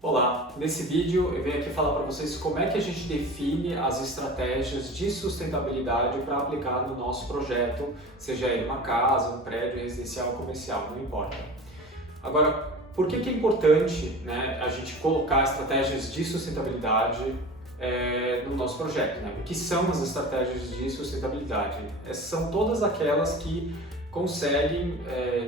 Olá, nesse vídeo eu venho aqui falar para vocês como é que a gente define as estratégias de sustentabilidade para aplicar no nosso projeto, seja ele uma casa, um prédio residencial ou comercial, não importa. Agora, por que é importante, a gente colocar estratégias de sustentabilidade no nosso projeto? O que são as estratégias de sustentabilidade? São todas aquelas que conseguem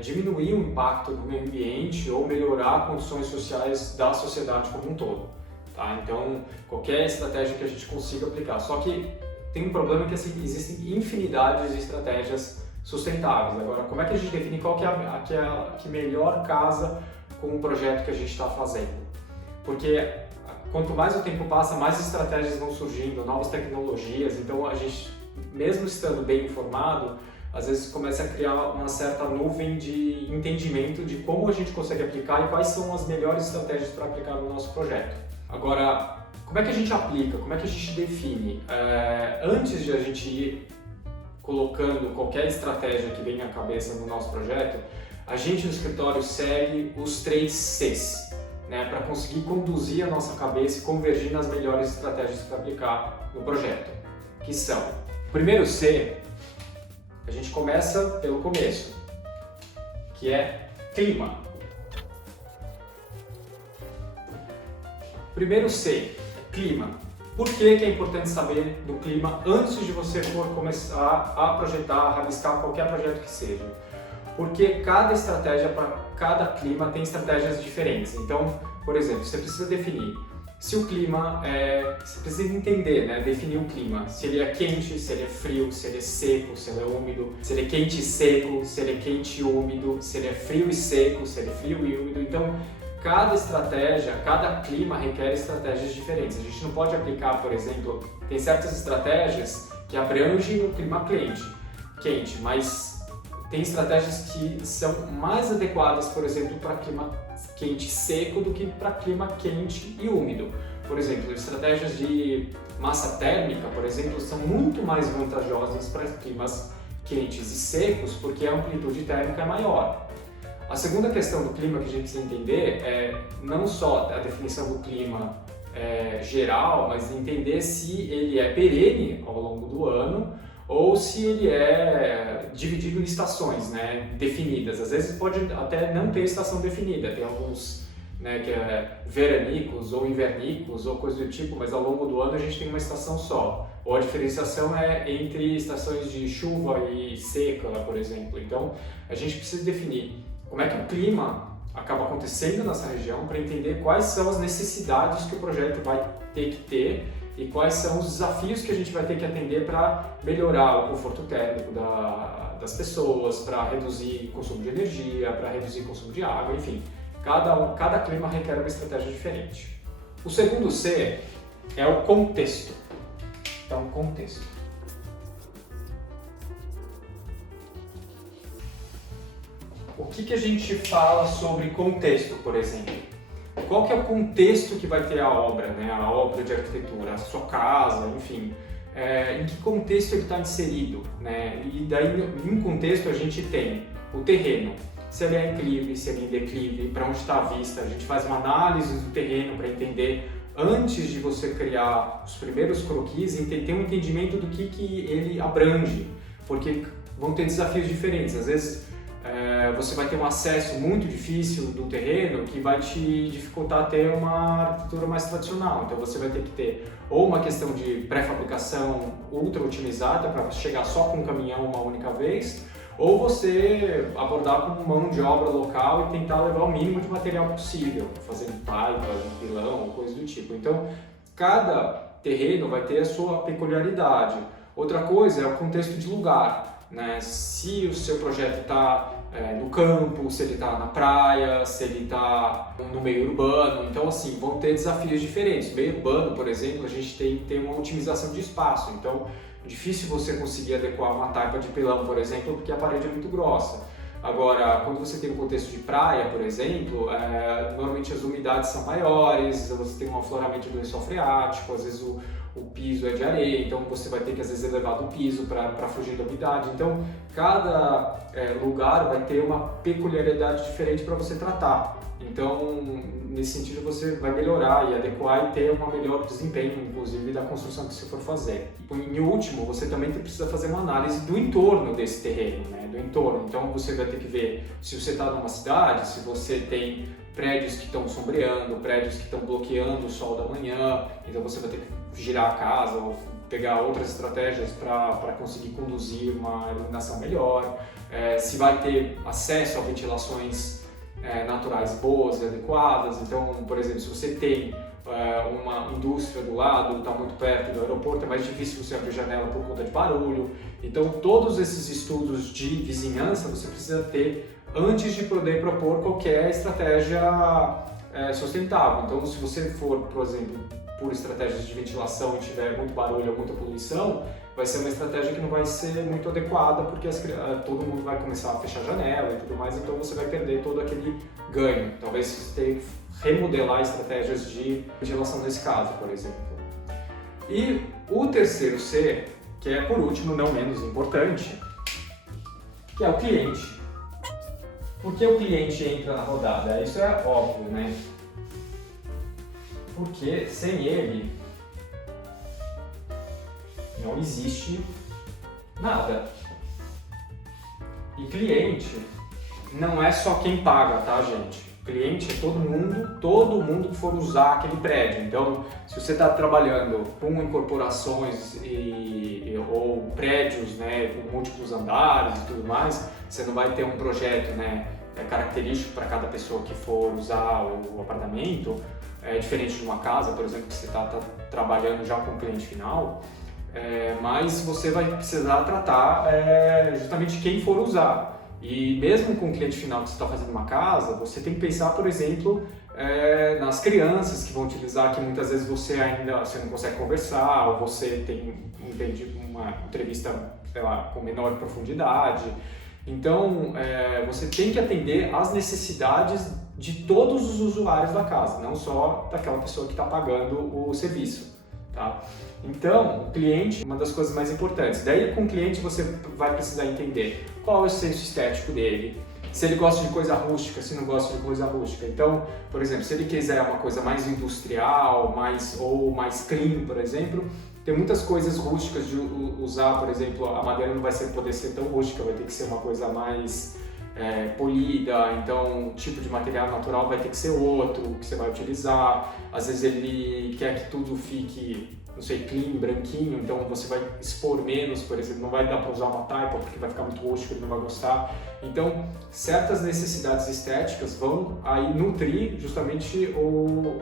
diminuir o impacto do meio ambiente ou melhorar condições sociais da sociedade como um todo. Tá? Então, qualquer estratégia que a gente consiga aplicar. Só que tem um problema que assim, existem infinidades de estratégias sustentáveis. Agora, como é que a gente define qual que é a que melhor casa com o projeto que a gente está fazendo? Porque quanto mais o tempo passa, mais estratégias vão surgindo, novas tecnologias. Então, a gente, mesmo estando bem informado, às vezes começa a criar uma certa nuvem de entendimento de como a gente consegue aplicar e quais são as melhores estratégias para aplicar no nosso projeto. Agora, como é que a gente aplica? Como é que a gente define? Antes de a gente ir colocando qualquer estratégia que venha à cabeça no nosso projeto, a gente no escritório segue os 3 Cs, para conseguir conduzir a nossa cabeça e convergir nas melhores estratégias para aplicar no projeto, que são: o primeiro C, a gente começa pelo começo, que é clima. Primeiro C, clima. Por que é importante saber do clima antes de você for começar a projetar, a rabiscar qualquer projeto que seja? Porque cada estratégia para cada clima tem estratégias diferentes. Então, por exemplo, você precisa definir se o clima você precisa entender, definir o clima, se ele é quente, se ele é frio, se ele é seco, se ele é úmido, se ele é quente e seco, se ele é quente e úmido, se ele é frio e seco, se ele é frio e úmido. Então, cada estratégia, cada clima requer estratégias diferentes. A gente não pode aplicar, por exemplo, tem certas estratégias que abrangem o clima quente, mas tem estratégias que são mais adequadas, por exemplo, para clima quente e seco do que para clima quente e úmido. Por exemplo, estratégias de massa térmica, por exemplo, são muito mais vantajosas para climas quentes e secos porque a amplitude térmica é maior. A segunda questão do clima que a gente precisa entender é não só a definição do clima geral, mas entender se ele é perene ao longo do ano ou se ele é dividido em estações definidas. Às vezes pode até não ter estação definida, tem alguns que é veranicos ou invernicos ou coisa do tipo, mas ao longo do ano a gente tem uma estação só. Ou a diferenciação é entre estações de chuva e seca, por exemplo. Então a gente precisa definir como é que o clima acaba acontecendo nessa região para entender quais são as necessidades que o projeto vai ter que ter e quais são os desafios que a gente vai ter que atender para melhorar o conforto térmico das pessoas, para reduzir o consumo de energia, para reduzir o consumo de água, enfim. Cada clima requer uma estratégia diferente. O segundo C é o contexto. Então, contexto. O que a gente fala sobre contexto, por exemplo? Qual que é o contexto que vai ter a obra, a obra de arquitetura, a sua casa, enfim, em que contexto ele está inserido, E daí, em contexto, a gente tem o terreno, se ele é inclive, se ele é em declive, para onde está a vista, a gente faz uma análise do terreno para entender, antes de você criar os primeiros croquis, ter um entendimento do que ele abrange, porque vão ter desafios diferentes, às vezes você vai ter um acesso muito difícil do terreno que vai te dificultar ter uma arquitetura mais tradicional. Então você vai ter que ter ou uma questão de pré-fabricação ultra otimizada para chegar só com um caminhão uma única vez, ou você abordar com mão de obra local e tentar levar o mínimo de material possível, fazendo taipa, pilão, coisa do tipo. Então cada terreno vai ter a sua peculiaridade. Outra coisa é o contexto de lugar. Se o seu projeto está no campo, se ele está na praia, se ele está no meio urbano, então assim, vão ter desafios diferentes. No meio urbano, por exemplo, a gente tem uma otimização de espaço, então é difícil você conseguir adequar uma taipa de pilão, por exemplo, porque a parede é muito grossa. Agora, quando você tem um contexto de praia, por exemplo, normalmente as umidades são maiores, você tem um afloramento do lençol freático, às vezes o piso é de areia, então você vai ter que às vezes elevar do piso para fugir da umidade. Então, cada lugar vai ter uma peculiaridade diferente para você tratar. Então, nesse sentido, você vai melhorar e adequar e ter um melhor desempenho, inclusive, da construção que você for fazer. Em último, você também precisa fazer uma análise do entorno desse terreno, né? Do entorno. Então, você vai ter que ver se você está numa cidade, se você tem prédios que estão sombreando, prédios que estão bloqueando o sol da manhã, então você vai ter que girar a casa ou pegar outras estratégias para conseguir conduzir uma iluminação melhor, se vai ter acesso a ventilações naturais boas e adequadas. Então, por exemplo, se você tem uma indústria do lado, está muito perto do aeroporto, é mais difícil você abrir janela por conta de barulho. Então, todos esses estudos de vizinhança você precisa ter antes de poder propor qualquer estratégia sustentável. Então, se você for, por exemplo, por estratégias de ventilação e tiver muito barulho ou muita poluição, vai ser uma estratégia que não vai ser muito adequada, porque todo mundo vai começar a fechar a janela e tudo mais, então você vai perder todo aquele ganho. Talvez você tenha que remodelar estratégias de ventilação nesse caso, por exemplo. E o terceiro C, que é por último, não menos importante, que é o cliente. Por que o cliente entra na rodada? Isso é óbvio, né? Porque sem ele não existe nada. E cliente não é só quem paga, tá, gente? Cliente é todo mundo que for usar aquele prédio. Então, se você está trabalhando com incorporações ou prédios, né, com múltiplos andares e tudo mais, você não vai ter um projeto, né, característico para cada pessoa que for usar o apartamento. É diferente de uma casa, por exemplo, que você está trabalhando já com o cliente final, mas você vai precisar tratar justamente quem for usar. E mesmo com o cliente final que você está fazendo uma casa, você tem que pensar, por exemplo, nas crianças que vão utilizar, que muitas vezes você não consegue conversar, ou você tem uma entrevista, sei lá, com menor profundidade. Então, você tem que atender às necessidades de todos os usuários da casa, não só daquela pessoa que está pagando o serviço, tá? Então, o cliente é uma das coisas mais importantes. Daí, com o cliente, você vai precisar entender qual é o senso estético dele, se ele gosta de coisa rústica, se não gosta de coisa rústica. Então, por exemplo, se ele quiser uma coisa mais industrial, ou mais clean, por exemplo, tem muitas coisas rústicas de usar. Por exemplo, a madeira não vai poder ser tão rústica, vai ter que ser uma coisa mais polida, então o tipo de material natural vai ter que ser outro que você vai utilizar. Às vezes ele quer que tudo fique, não sei, clean, branquinho, então você vai expor menos, por exemplo, não vai dar para usar uma taipa porque vai ficar muito rústico, ele não vai gostar. Então, certas necessidades estéticas vão aí nutrir justamente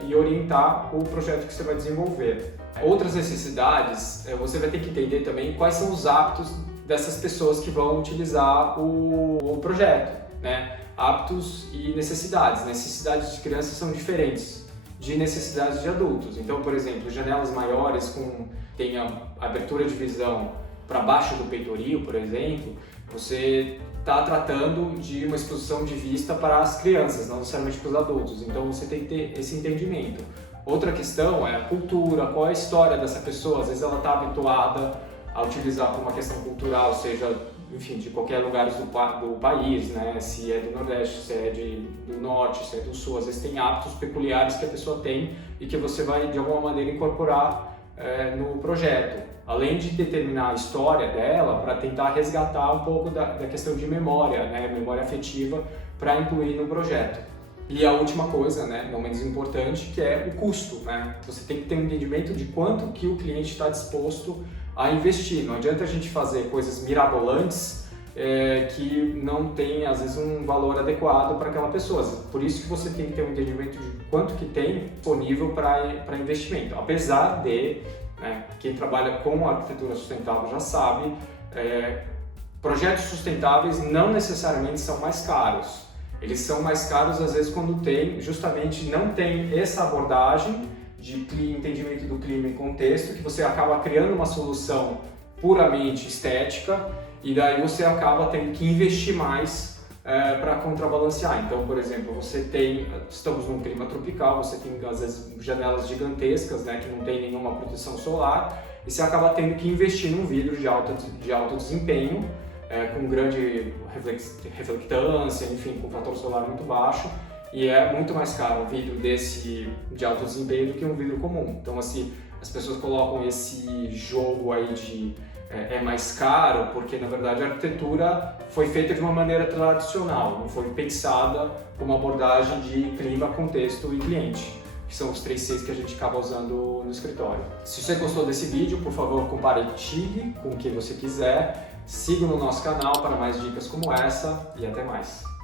e orientar o projeto que você vai desenvolver. Outras necessidades, você vai ter que entender também quais são os hábitos dessas pessoas que vão utilizar o projeto, né? Hábitos e necessidades. Necessidades de crianças são diferentes de necessidades de adultos. Então, por exemplo, janelas maiores tem a abertura de visão para baixo do peitoril, por exemplo, você está tratando de uma exposição de vista para as crianças, não necessariamente para os adultos. Então, você tem que ter esse entendimento. Outra questão é a cultura, qual é a história dessa pessoa. Às vezes ela está habituada a utilizar por uma questão cultural, seja, enfim, de qualquer lugar do país, né? Se é do Nordeste, se é do Norte, se é do Sul. Às vezes tem hábitos peculiares que a pessoa tem e que você vai, de alguma maneira, incorporar no projeto. Além de determinar a história dela, para tentar resgatar um pouco da questão de memória, né? Memória afetiva, para incluir no projeto. E a última coisa, né, não menos importante, que é o custo, né? Você tem que ter um entendimento de quanto que o cliente está disposto a investir. Não adianta a gente fazer coisas mirabolantes que não tem, às vezes, um valor adequado para aquela pessoa. Por isso que você tem que ter um entendimento de quanto que tem disponível para investimento. Apesar de, né, quem trabalha com arquitetura sustentável já sabe, projetos sustentáveis não necessariamente são mais caros. Eles são mais caros, às vezes, quando não tem essa abordagem de entendimento do clima e contexto, que você acaba criando uma solução puramente estética e daí você acaba tendo que investir mais para contrabalancear. Então, por exemplo, estamos num clima tropical, você tem, às vezes, janelas gigantescas, né, que não tem nenhuma proteção solar, e você acaba tendo que investir num vidro de alto desempenho, com grande reflectância, enfim, com fator solar muito baixo. e é muito mais caro um vidro desse de alto desempenho do que um vidro comum. Então, assim, as pessoas colocam esse jogo aí de é mais caro porque, na verdade, a arquitetura foi feita de uma maneira tradicional, não foi pensada com uma abordagem de clima, contexto e cliente, que são os 3 Cs que a gente acaba usando no escritório. Se você gostou desse vídeo, por favor, compartilhe com quem você quiser, siga no nosso canal para mais dicas como essa e até mais.